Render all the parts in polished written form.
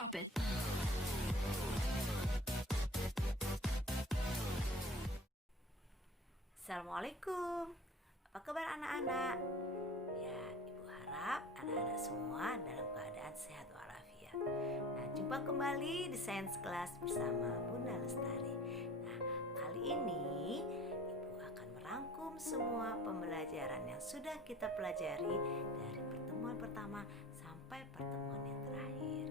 Drop it. Assalamualaikum. Apa kabar anak-anak? Ya, Ibu harap anak-anak semua dalam keadaan sehat walafiat. Nah, jumpa kembali di Science Class bersama Bunda Lestari. Nah, kali ini Ibu akan merangkum semua pembelajaran yang sudah kita pelajari dari pertemuan pertama sampai pertemuan yang terakhir.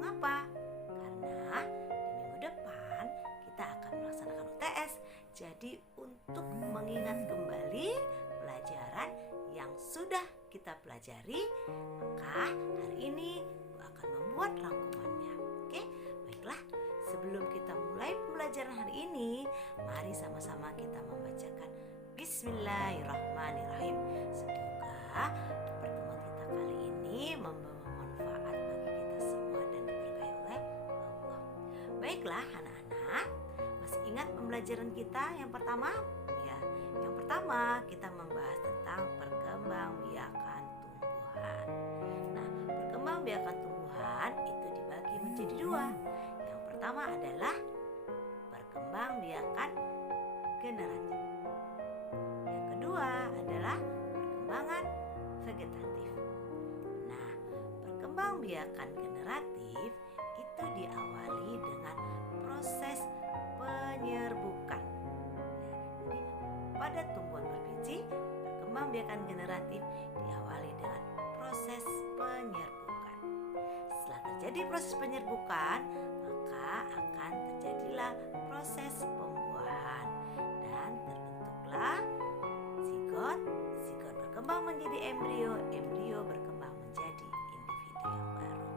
Mengapa? Karena di minggu depan kita akan melaksanakan UTS. Jadi untuk mengingat kembali pelajaran yang sudah kita pelajari, maka hari ini Ibu akan membuat rangkumannya. Oke, baiklah. Sebelum kita mulai pembelajaran hari ini, mari sama-sama kita membacakan Bismillahirrahmanirrahim. Semoga pertemuan kita kali ini membawa manfaat bagi kita semua dan diberkahi oleh Allah. Baiklah anak-anak, masih ingat pembelajaran kita yang pertama? Ya, yang pertama kita membahas tentang perkembangbiakan tumbuhan. Nah, perkembangbiakan tumbuhan itu dibagi menjadi dua. Yang pertama adalah perkembangbiakan generatif. Yang kedua adalah perkembangan vegetatif. Nah, perkembangbiakan generatif itu diawali dengan proses penyerbukan. Jadi, pada tumbuhan berbiji, perkembangbiakan generatif diawali dengan proses penyerbukan. Setelah terjadi proses penyerbukan, maka akan terjadilah proses pembuahan dan terbentuklah zigot. Zigot berkembang menjadi embrio, embrio berkembang menjadi individu yang baru.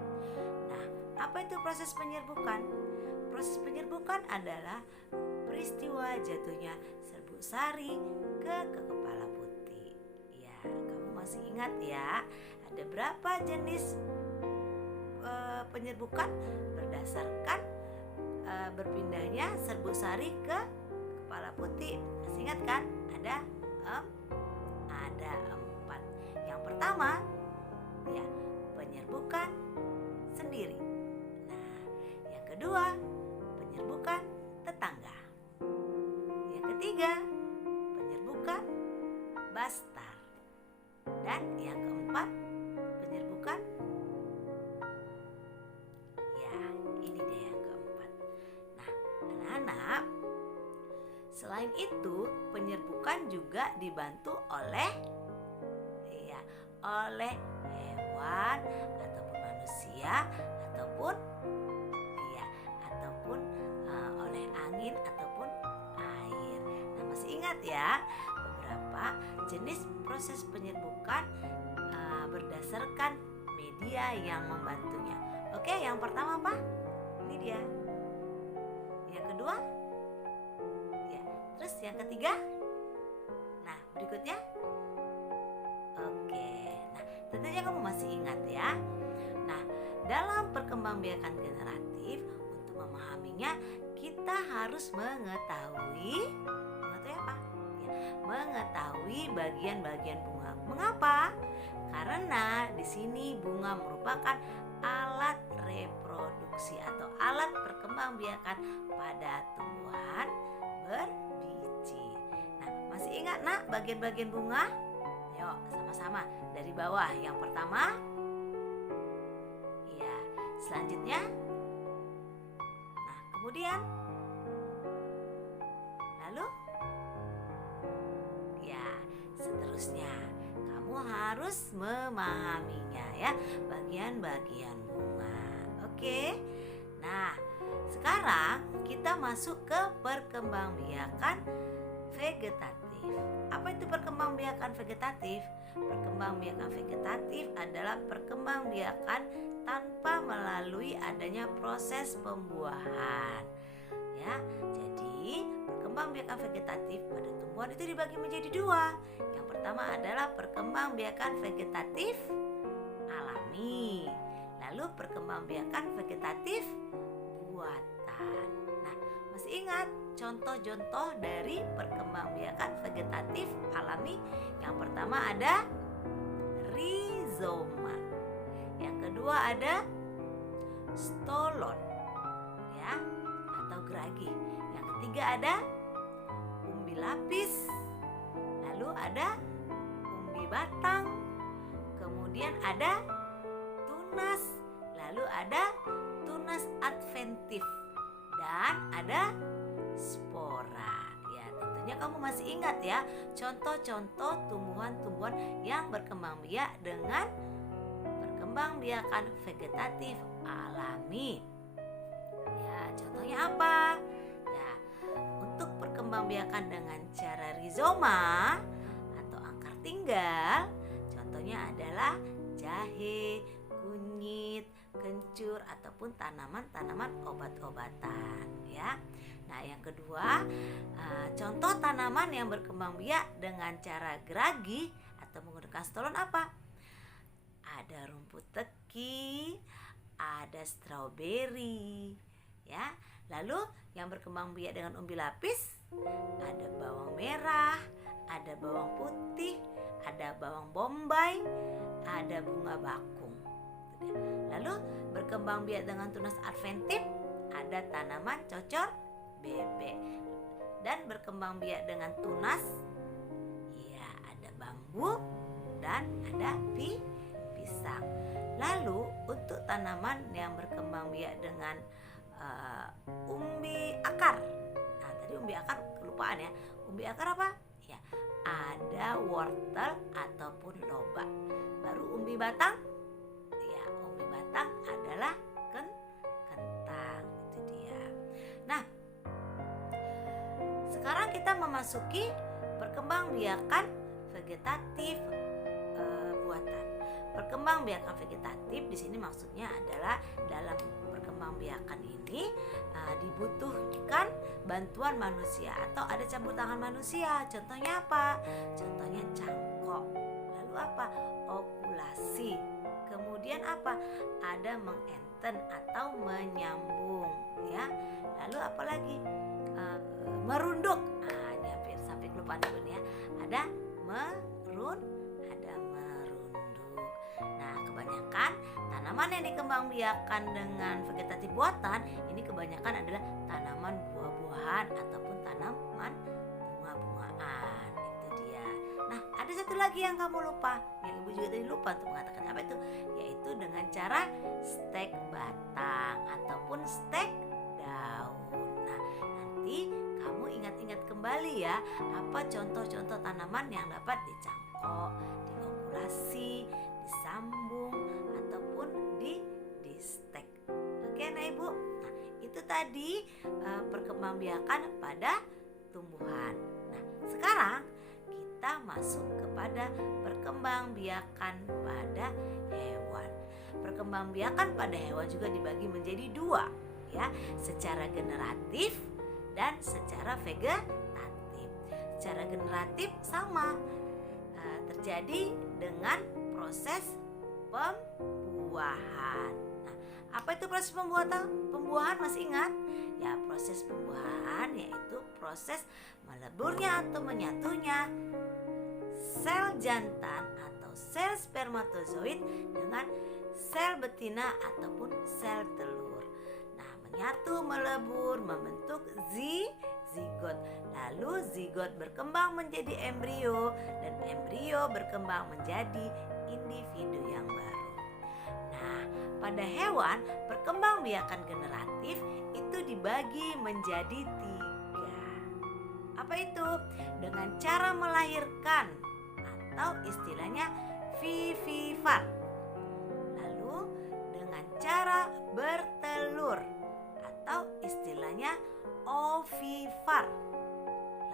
Nah, apa itu proses penyerbukan? Proses penyerbukan adalah peristiwa jatuhnya serbuk sari ke kepala putih. Ya, kamu masih ingat ya? Ada berapa jenis penyerbukan berdasarkan berpindahnya serbuk sari ke kepala putih? Masih ingat kan? Ada 4. Yang pertama, ya, penyerbukan sendiri. Nah, yang kedua, penyerbukan tetangga. Yang ketiga, penyerbukan bastar. Dan yang keempat, penyerbukan, ya, ini dia yang keempat. Nah, anak-anak, selain itu penyerbukan juga dibantu oleh hewan ataupun manusia ataupun oleh angin ataupun air. Nah, masih ingat ya beberapa jenis proses penyerbukan berdasarkan media yang membantunya. Oke, yang pertama apa? Ini dia. Yang kedua? Ya, terus yang ketiga? Nah, berikutnya? Oke. Nah, tentunya kamu masih ingat ya. Nah, dalam perkembangbiakan generatif, untuk memahaminya kita harus mengetahui apa? Ya, mengetahui bagian-bagian bunga. Mengapa? Karena di sini bunga merupakan alat reproduksi atau alat perkembangbiakan pada tumbuhan berbiji. Nah, masih ingat nak bagian-bagian bunga? Yuk, sama-sama dari bawah. Yang pertama, ya, selanjutnya. Nah, kemudian, lalu, ya, seterusnya. Kamu harus memahaminya ya, bagian-bagian bunga. Oke. Nah, sekarang kita masuk ke perkembangbiakan vegetatif. Apa itu perkembangbiakan vegetatif? Perkembangbiakan vegetatif adalah perkembangbiakan tanpa melalui adanya proses pembuahan. Ya, jadi perkembangbiakan vegetatif pada tumbuhan itu dibagi menjadi dua. Yang pertama adalah perkembangbiakan vegetatif alami. Lalu perkembangbiakan vegetatif buatan. Nah, masih ingat contoh-contoh dari perkembangbiakan vegetatif alami? Yang pertama ada rizoma. Yang kedua ada lagi? Yang ketiga ada umbi lapis, lalu ada umbi batang, kemudian ada tunas, lalu ada tunas adventif, dan ada spora. Ya, tentunya kamu masih ingat ya contoh-contoh tumbuhan-tumbuhan yang berkembang biak dengan perkembangbiakan vegetatif alami. Ya, contohnya apa? Ya, untuk perkembangbiakan dengan cara rizoma atau akar tinggal, contohnya adalah jahe, kunyit, kencur ataupun tanaman-tanaman obat-obatan ya. Nah, yang kedua, contoh tanaman yang berkembang biak dengan cara geragi atau menggunakan stolon apa? Ada rumput teki, ada stroberi ya. Lalu yang berkembang biak dengan umbi lapis ada bawang merah, ada bawang putih, ada bawang bombay, ada bunga bakung. Lalu berkembang biak dengan tunas adventif ada tanaman cocor bebek. Dan berkembang biak dengan tunas ya ada bambu dan ada pisang. Lalu untuk tanaman yang berkembang biak dengan umbi akar. Nah, tadi umbi akar kelupaan ya. Umbi akar apa? Ya, ada wortel ataupun lobak. Baru umbi batang. Ya, umbi batang adalah kentang. Itu dia. Nah, sekarang kita memasuki perkembangbiakan vegetatif buatan. Perkembangbiakan vegetatif di sini maksudnya adalah dalam perkembangbiakan ini dibutuhkan bantuan manusia atau ada campur tangan manusia. Contohnya apa? Contohnya cangkok. Lalu apa? Okulasi. Kemudian apa? Ada mengenten atau menyambung ya. Lalu apa lagi? Merunduk. Ini hampir sampai kelupaan dulu ya. Ada merunduk. Nah, kebanyakan tanaman yang dikembangbiakan dengan vegetatif buatan ini kebanyakan adalah tanaman buah-buahan ataupun tanaman bunga-bungaan. Itu dia. Nah, ada satu lagi yang kamu lupa, yang ibu juga tadi lupa untuk mengatakan apa itu, yaitu dengan cara stek batang ataupun stek daun. Nah, nanti kamu ingat-ingat kembali ya, apa contoh-contoh tanaman yang dapat dicangkok, diokulasi, disambung ataupun di stek. Oke, nah Ibu. Nah, itu tadi perkembangbiakan pada tumbuhan. Nah, sekarang kita masuk kepada perkembangbiakan pada hewan. Perkembangbiakan pada hewan juga dibagi menjadi dua ya, secara generatif dan secara vegetatif. Secara generatif sama terjadi dengan proses pembuahan. Nah, apa itu proses pembuahan? Masih ingat? Ya, proses pembuahan yaitu proses meleburnya atau menyatunya sel jantan atau sel spermatozoid dengan sel betina ataupun sel telur. Nah, menyatu, melebur, membentuk zigot. Lalu zigot berkembang menjadi embrio dan embrio berkembang menjadi individu yang baru. Nah, pada hewan perkembangbiakan generatif itu dibagi menjadi 3. Apa itu? Dengan cara melahirkan atau istilahnya vivivar. Lalu dengan cara bertelur atau istilahnya ovivar.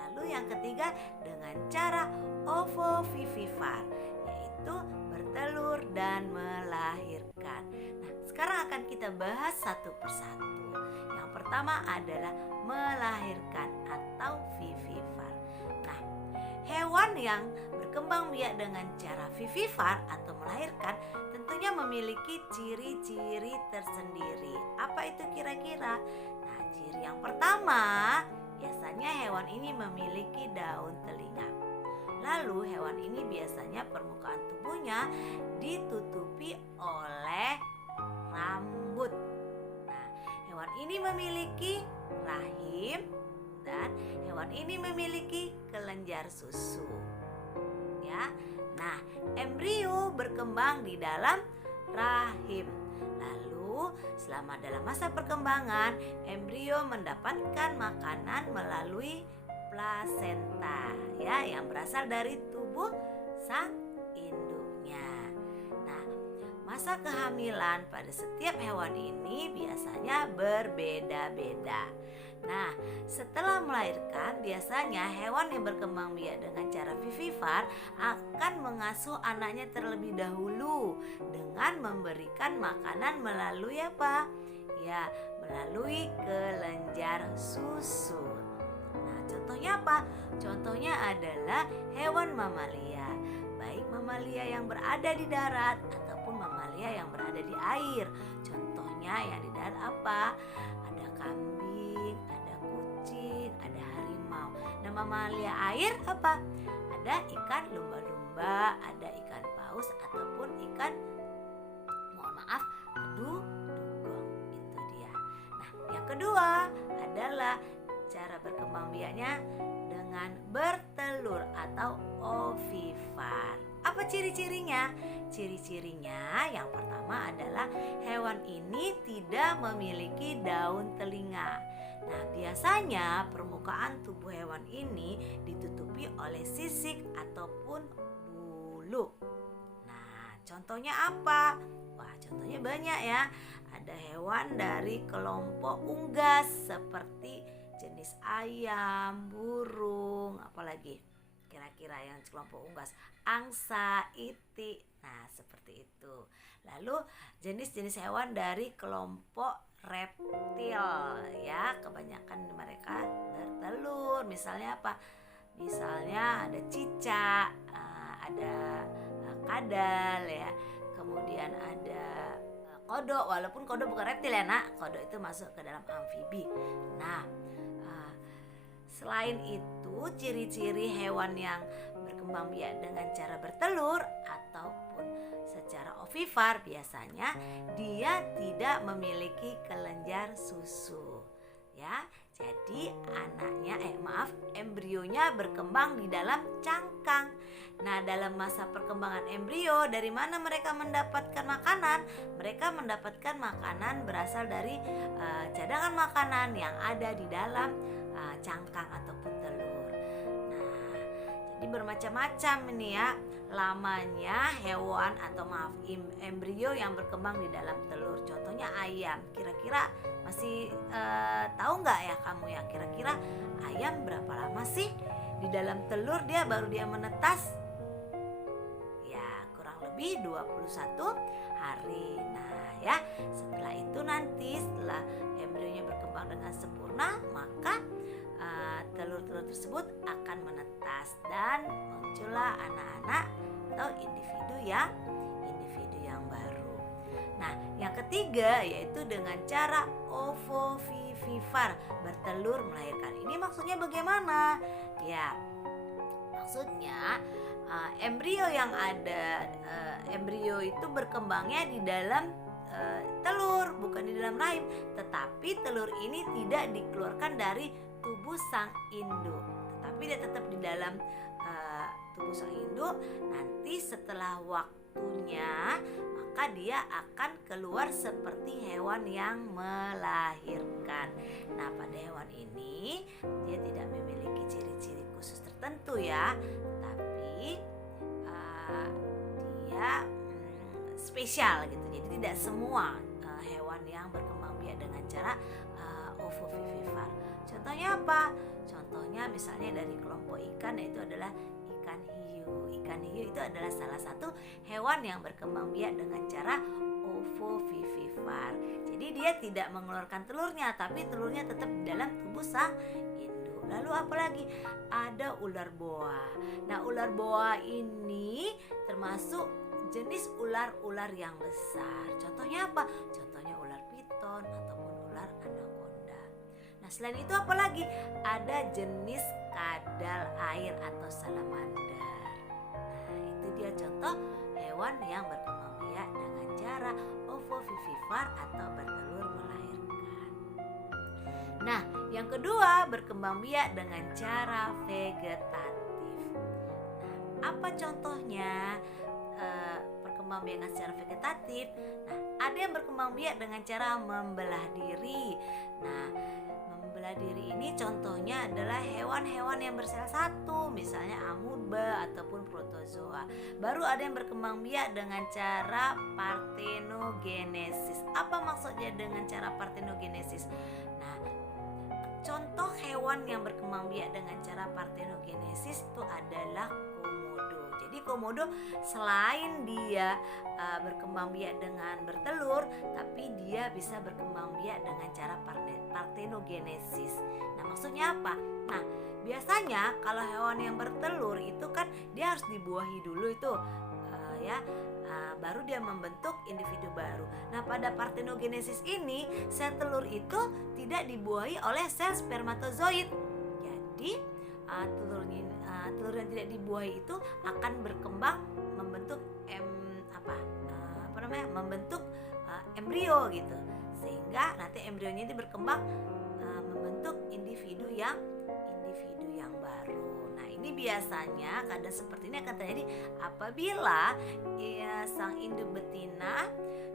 Lalu yang ketiga dengan cara ovovivivar, yaitu bertelur dan melahirkan. Nah, sekarang akan kita bahas satu persatu. Yang pertama adalah melahirkan atau vivivar. Nah, hewan yang berkembang biak dengan cara vivivar atau melahirkan tentunya memiliki ciri-ciri tersendiri. Apa itu kira-kira? Nah, ciri yang pertama, biasanya hewan ini memiliki daun telinga. Lalu hewan ini biasanya permukaan tubuhnya ditutupi oleh rambut. Nah, hewan ini memiliki rahim, dan hewan ini memiliki kelenjar susu. Ya. Nah, embrio berkembang di dalam rahim. Lalu, selama dalam masa perkembangan, embrio mendapatkan makanan melalui plasenta, ya, yang berasal dari tubuh sang induknya. Nah, masa kehamilan pada setiap hewan ini biasanya berbeda-beda. Nah, setelah melahirkan, biasanya hewan yang berkembang biak dengan cara vivipar akan mengasuh anaknya terlebih dahulu dengan memberikan makanan melalui apa? Ya, melalui kelenjar susu. Nah, contohnya apa? Contohnya adalah hewan mamalia, baik mamalia yang berada di darat ataupun mamalia yang berada di air. Contohnya yang di darat apa? Ada kambing, ada kucing, ada harimau. Nah, mamalia air apa? Ada ikan lumba-lumba, ada ikan paus ataupun ikan, mohon maaf, dugong. Itu dia. Nah, yang kedua adalah cara berkembang biaknya dengan bertelur atau ovipar. Apa ciri-cirinya? Ciri-cirinya yang pertama adalah hewan ini tidak memiliki daun telinga. Nah, biasanya permukaan tubuh hewan ini ditutupi oleh sisik ataupun bulu. Nah, contohnya apa? Wah, contohnya banyak ya. Ada hewan dari kelompok unggas seperti jenis ayam, burung, apalagi kira-kira yang kelompok unggas, angsa, itik. Nah, seperti itu. Lalu jenis-jenis hewan dari kelompok reptil, ya, kebanyakan mereka bertelur. Misalnya apa? Misalnya ada cicak, ada kadal, ya. Kemudian ada kodok, walaupun kodok bukan reptil ya nak, kodok itu masuk ke dalam amfibi. Nah, selain itu, ciri-ciri hewan yang berkembang biak dengan cara bertelur ataupun secara ovipar biasanya dia tidak memiliki kelenjar susu, ya. Jadi embrionya berkembang di dalam cangkang. Nah, dalam masa perkembangan embrio, dari mana mereka mendapatkan makanan? Mereka mendapatkan makanan berasal dari cadangan makanan yang ada di dalam cangkang ataupun telur. Nah, jadi bermacam-macam ini ya lamanya hewan atau embrio yang berkembang di dalam telur. Contohnya ayam. Kira-kira masih tahu nggak ya kamu ya, kira-kira ayam berapa lama sih di dalam telur dia baru dia menetas? Ya, kurang lebih 21 hari. Nah, ya, setelah itu nanti setelah embrionya berkembang dengan sempurna, maka telur-telur tersebut akan menetas dan muncullah anak-anak atau individu yang baru. Nah, yang ketiga yaitu dengan cara ovovivipar, bertelur melahirkan. Ini maksudnya bagaimana? Ya, maksudnya embrio yang ada, embrio itu berkembangnya di dalam telur, bukan di dalam rahim, tetapi telur ini tidak dikeluarkan dari tubuh sang induk, tetapi dia tetap di dalam tubuh sang induk. Nanti setelah waktunya, maka dia akan keluar seperti hewan yang melahirkan. Nah, pada hewan ini dia tidak memiliki ciri-ciri khusus tertentu ya, tapi dia spesial gitu. Jadi tidak semua hewan yang berkembang biak dengan cara ovovivipar. Contohnya apa? Contohnya misalnya dari kelompok ikan, yaitu adalah ikan hiu. Ikan hiu itu adalah salah satu hewan yang berkembang biak dengan cara ovovivipar. Jadi dia tidak mengeluarkan telurnya, tapi telurnya tetap di dalam tubuh sang induk. Lalu apalagi? Ada ular boa. Nah, ular boa ini termasuk jenis ular-ular yang besar. Contohnya apa? Contohnya ular piton ataupun ular anaconda. Nah, selain itu apa lagi? Ada jenis kadal air atau salamander. Nah, itu dia contoh hewan yang berkembang biak dengan cara ovovivipar atau bertelur melahirkan. Nah, kedua, berkembang biak dengan cara vegetatif. Nah, apa contohnya berkembang biak dengan cara vegetatif? Nah, ada yang berkembang biak dengan cara membelah diri. Nah, membelah diri ini contohnya adalah hewan-hewan yang bersel satu, misalnya amoeba ataupun protozoa. Baru ada yang berkembang biak dengan cara partenogenesis. Apa maksudnya dengan cara partenogenesis? Nah, contoh hewan yang berkembang biak dengan cara partenogenesis itu adalah komodo. Jadi komodo selain dia berkembang biak dengan bertelur, tapi dia bisa berkembang biak dengan cara partenogenesis. Nah, maksudnya apa? Nah, biasanya kalau hewan yang bertelur itu kan dia harus dibuahi dulu itu baru dia membentuk individu baru. Nah, pada partenogenesis ini sel telur itu tidak dibuahi oleh sel spermatozoid. Jadi telur yang tidak dibuahi itu akan berkembang membentuk membentuk embrio gitu, sehingga nanti embrionya itu berkembang membentuk individu yang baru. Nah, ini biasanya keadaan seperti ini akan terjadi apabila sang induk betina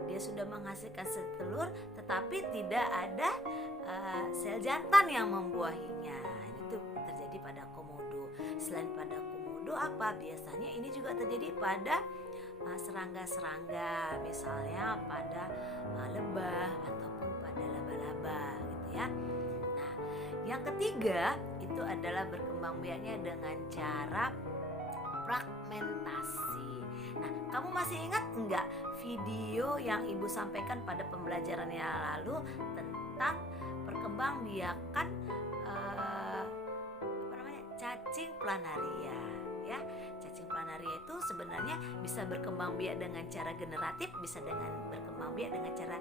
dia sudah menghasilkan sel telur tetapi tidak ada sel jantan yang membuahinya. Itu terjadi pada komodo. Selain pada komodo, apa biasanya ini juga terjadi pada serangga-serangga, misalnya pada lebah ataupun pada laba-laba gitu ya. Nah, yang ketiga itu adalah berkembang biaknya dengan cara fragmentasi. Nah, kamu masih ingat enggak video yang Ibu sampaikan pada pembelajaran yang lalu tentang perkembangbiakan cacing planaria ya? Cacing planaria itu sebenarnya bisa berkembang biak dengan cara generatif, bisa dengan berkembang biak dengan cara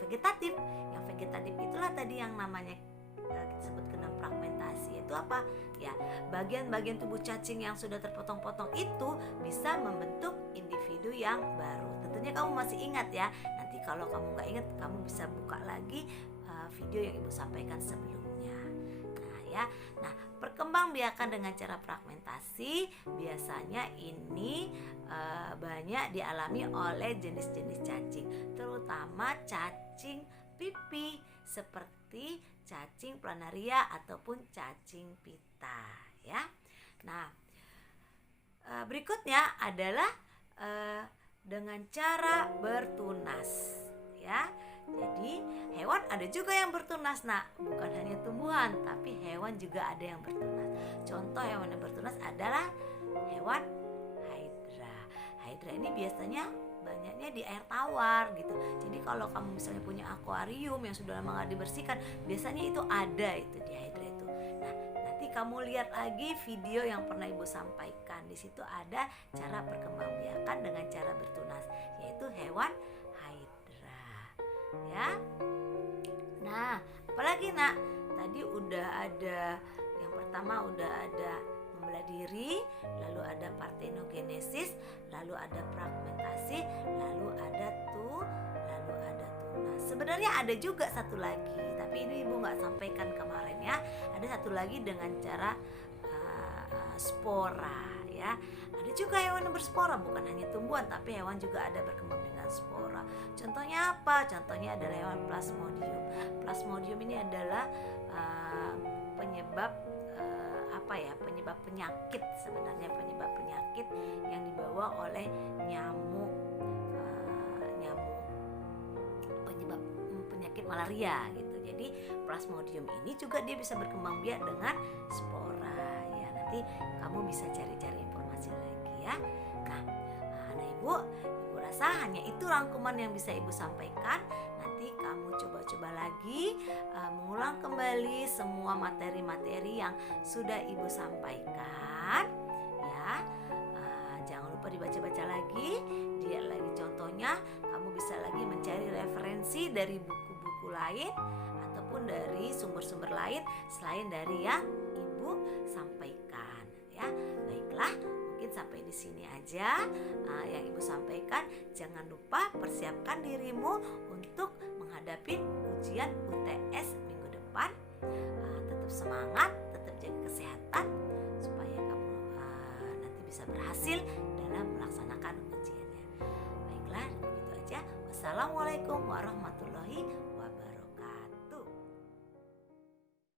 vegetatif. Yang vegetatif itulah tadi yang namanya kita sebut dengan fragmentasi. Itu apa? Ya, bagian-bagian tubuh cacing yang sudah terpotong-potong itu bisa membentuk individu yang baru. Tentunya kamu masih ingat ya. Nanti kalau kamu nggak ingat, kamu bisa buka lagi video yang Ibu sampaikan sebelumnya. Nah, perkembangbiakan dengan cara fragmentasi biasanya ini banyak dialami oleh jenis-jenis cacing, terutama cacing pipi seperti cacing planaria ataupun cacing pita ya. Nah, berikutnya adalah dengan cara bertunas ya. Jadi hewan ada juga yang bertunas. Nah, bukan hanya tumbuhan, tapi hewan juga ada yang bertunas. Contoh hewan yang bertunas adalah hewan hydra. Hydra ini biasanya banyaknya di air tawar gitu. Jadi kalau kamu misalnya punya akuarium yang sudah lama nggak dibersihkan, biasanya itu ada itu di hydra itu. Nah, nanti kamu lihat lagi video yang pernah Ibu sampaikan. Di situ ada cara perkembangbiakan dengan cara bertunas, yaitu hewan ya. Nah, apalagi nak? Tadi udah ada yang pertama, udah ada membelah diri, lalu ada partenogenesis, lalu ada fragmentasi, lalu ada tunas. Sebenarnya ada juga satu lagi, tapi ini Ibu nggak sampaikan kemarin ya. Ada satu lagi dengan cara spora ya. Ada juga hewan yang berspora, bukan hanya tumbuhan tapi hewan juga ada berkembang dengan spora. Contohnya apa? Contohnya adalah hewan plasmodium. Plasmodium ini adalah penyebab penyakit, sebenarnya penyebab penyakit yang dibawa oleh nyamuk penyebab penyakit malaria gitu. Jadi plasmodium ini juga dia bisa berkembang biak dengan spora ya. Nanti kamu bisa cari-cari informasi lagi ya. Nah, Ibu rasa hanya itu rangkuman yang bisa Ibu sampaikan. Nanti kamu coba-coba lagi mengulang kembali semua materi-materi yang sudah Ibu sampaikan ya. Jangan lupa dibaca-baca lagi, lihat lagi contohnya. Kamu bisa lagi mencari referensi dari buku-buku lain ataupun dari sumber-sumber lain selain dari yang Ibu sampaikan ya. Baiklah, mungkin sampai di sini aja yang Ibu sampaikan. Jangan lupa persiapkan dirimu untuk menghadapi ujian UTS minggu depan. semangat, tetap jaga kesehatan supaya kamu nanti bisa berhasil dalam melaksanakan ujiannya. Baiklah, begitu aja. Wassalamualaikum warahmatullahi wabarakatuh.